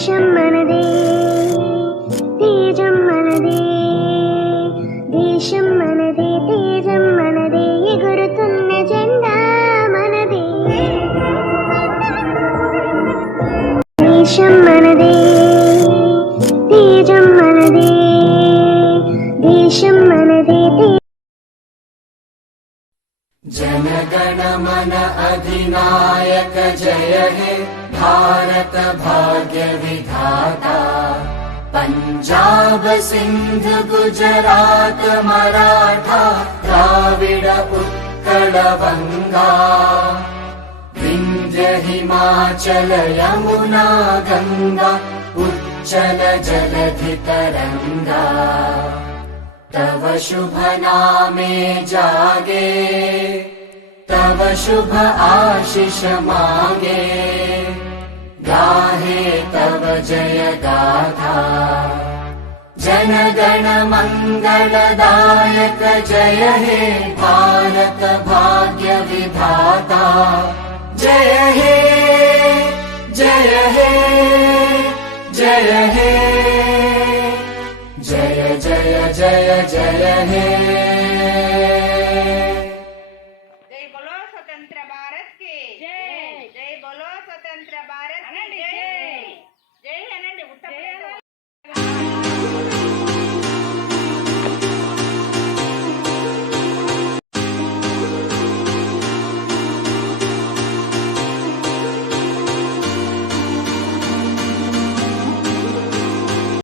దేశం మనదే, తేజం మనదే, దేశం మనదే, తేజం మనదే, ఎగురుతున్న జెండా మనదే. దేశం మనదే, తేజం మనదే, దేశం మనదే. जनगण मन अधिनायक जय हे भारत भाग्य विधाता। पंजाब सिंध गुजरात मराठा द्राविड उत्कल बंगा, विंध्य हिमाचल यमुना गंगा उच्चल जलधि तरंगा। तव शुभ नामे जागे, तव शुभ आशीष मांगे, गाहे तव जय गाथा। जन गण मंगलदायक जय हे भारत भाग्य विधाता। जय हे जय हे जय हे, जय जय जय जय हे।